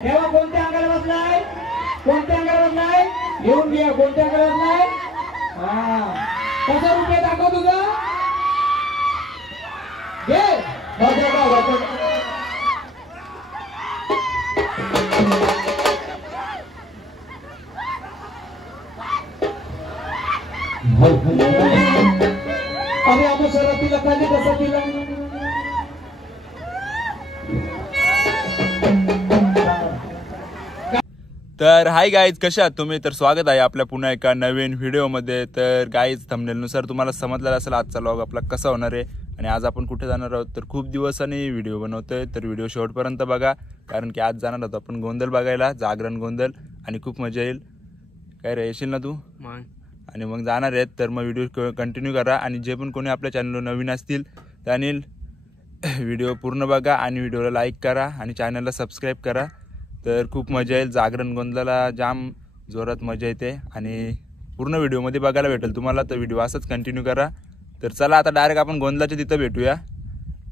तेव्हा कोणत्या अंगाला बसलाय? कोणत्या अंगाला बसलाय? घेऊन घ्या. कोणत्या अंगाला बसलाय? कसा रुपये दाखव तुझा घे. अरे आपण शहरातील खाली कसं केलं? तर हाय गाईज, कशा आहात तुम्ही? तर स्वागत आहे आपल्या पुन्हा एका नवीन व्हिडिओमध्ये. तर गाईज, थंबनेलनुसार तुम्हाला समजलं असेल आजचा व्लॉग आपला कसा होणार आहे आणि आज आपण कुठे जाणार आहोत. तर खूप दिवसांनी व्हिडिओ बनवतोय, तर व्हिडिओ शेवटपर्यंत बघा, कारण की आज जाणार आहोत आपण गोंधळ बघायला, जागरण गोंधळ, आणि खूप मजा येईल. काय रे, येशील ना तू? आणि मग जाणार आहेत, तर मग व्हिडिओ कंटिन्यू करा. आणि जे पण कोणी आपल्या चॅनलवर नवीन असतील त्यांनी व्हिडिओ पूर्ण बघा आणि व्हिडिओला लाईक करा आणि चॅनलला सबस्क्राईब करा. तर खूप मजा येईल. जागरण गोंधळाला जाम जोरात मजा येते आणि पूर्ण व्हिडिओमध्ये बघायला भेटेल तुम्हाला. तर व्हिडिओ असंच कंटिन्यू करा. तर चला आता डायरेक्ट आपण गोंधळाच्या तिथं भेटूया.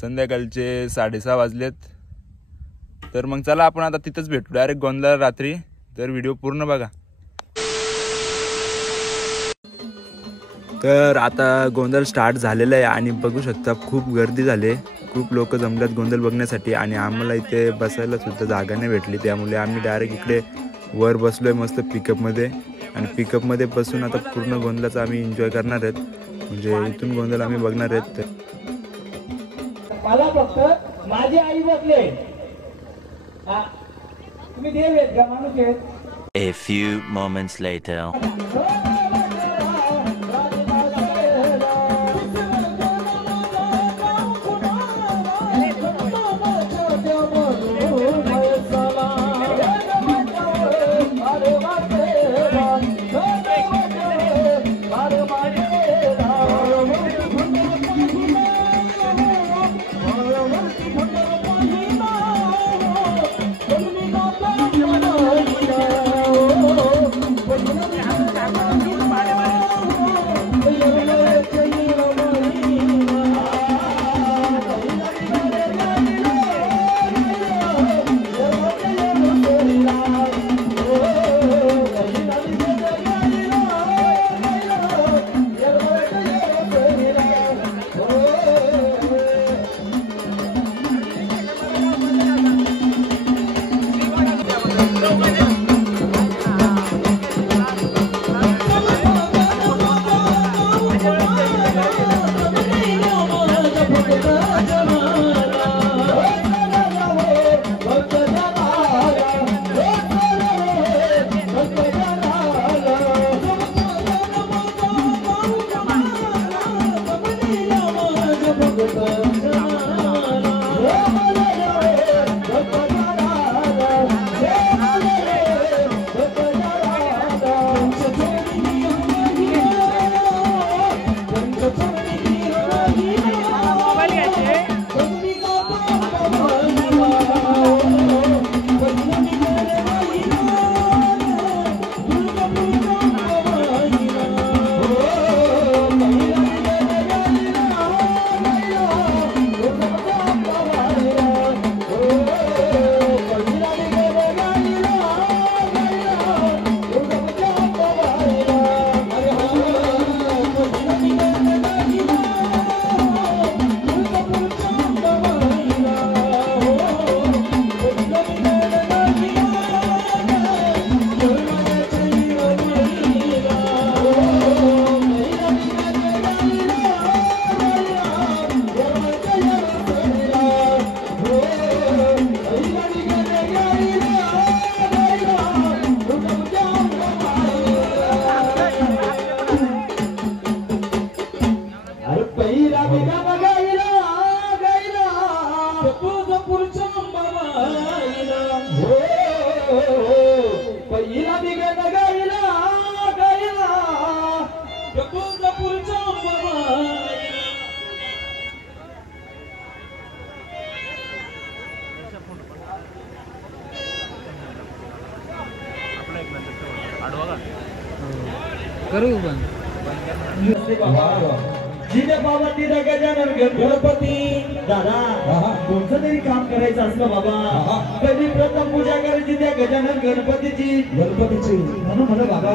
संध्याकाळचे 6:30 वाजलेत. तर मग चला आपण आता तिथंच भेटू डायरेक्ट गोंधळाला रात्री. तर व्हिडिओ पूर्ण बघा. तर आता गोंधळ स्टार्ट झालेला आहे आणि बघू शकता खूप गर्दी झाली. खूप लोक जमल्यात गोंधळ बघण्यासाठी आणि आम्हाला इथे बसायला सुद्धा जागा नाही भेटली, त्यामुळे आम्ही डायरेक्ट इकडे वर बसलोय मस्त पिकअपमध्ये. आणि पिकअपमध्ये बसून आता पूर्ण गोंधळाचा आम्ही एन्जॉय करणार आहेत, म्हणजे इथून गोंधळ आम्ही बघणार आहेत. मला फक्त माझी आई बसले. तुम्ही देव आहेत का माणूस आहेत? A few moments later. करू पण जिथे बाबा तिथे गजानन गणपती दादा कोणतं तरी काम करायचं असलं बाबा कधी प्रथम पूजा करायची त्या गजानन गणपतीची म्हणून म्हणलं बाबा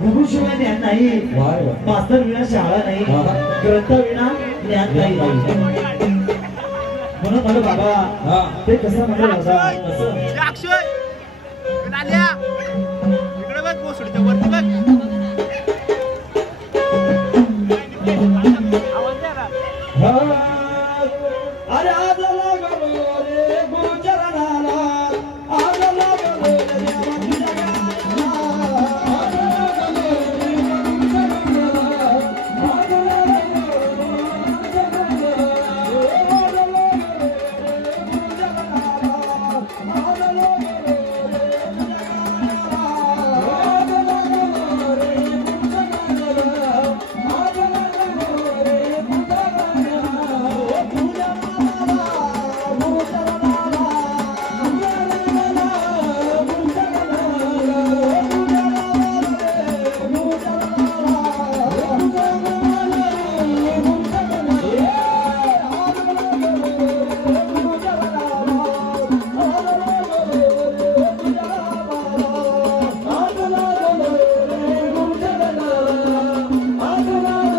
गुरुशिवाय ज्ञान नाही मास्तर विना शाळा नाही ग्रंथ विना ज्ञान नाही म्हणून म्हणलं बाबा ते कसं म्हणलं दादा कसं अरे आज लागलो रे गुरुचरणाला आज लागलो रे देवा तुझ्या गाण्याला आज लागलो रे गुरुचरणाला आज लागलो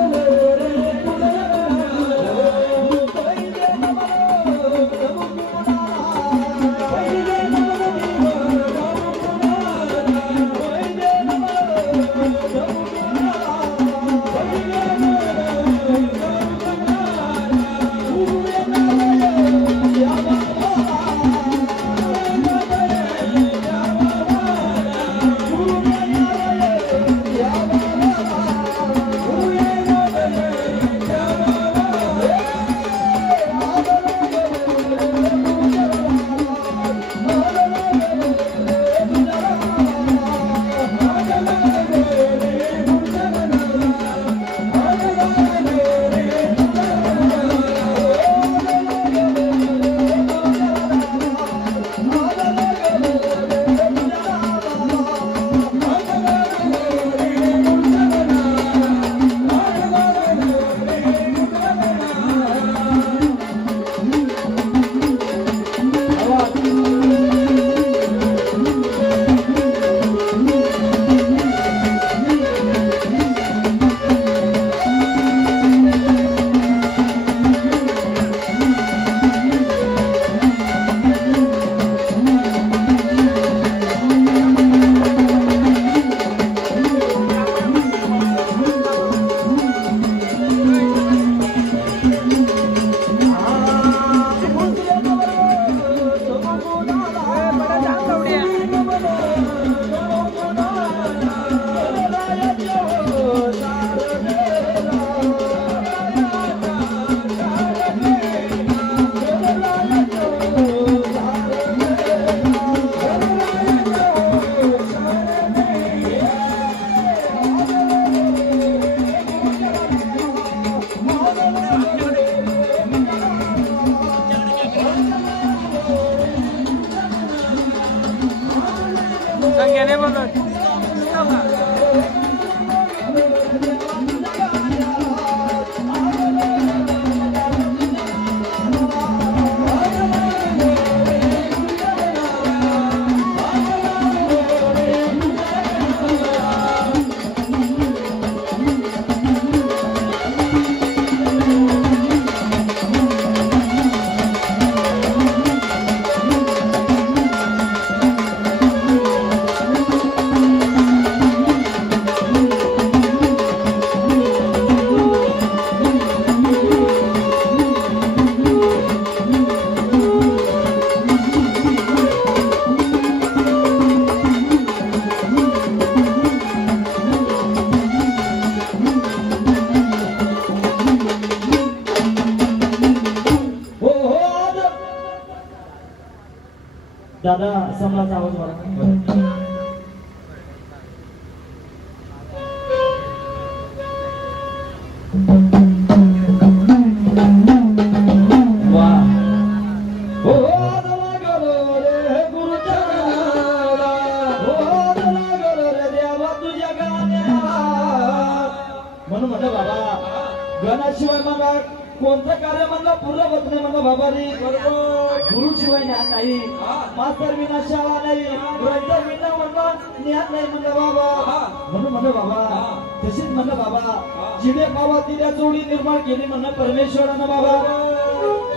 दादा सम्राचा आवाज मला शिवाय मग कोणतं कार्य म्हणलं पूर्ण होत नाही म्हणलं बाबा रे. गुरु शिवाय ज्ञान नाही, मास्तर विना शाळा नाही, ग्रंथ विना म्हणलं ज्ञान नाही म्हणलं बाबा. म्हणून म्हणलं बाबा तशीच म्हणलं बाबा जिने पावा तिने जोडी निर्माण केली म्हणलं परमेश्वरानं बाबा.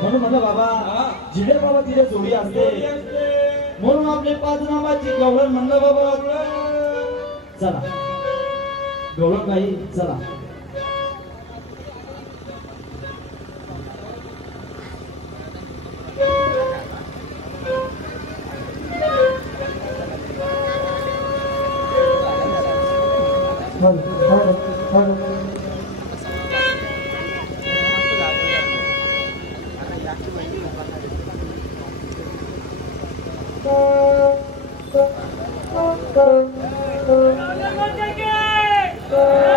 म्हणून म्हणलं बाबा जिने पावा तिने जोडी असते, म्हणून आपले 5 नामाची गवळण म्हणलं बाबा. चला गवळण बाई चला. Go, go, go, go.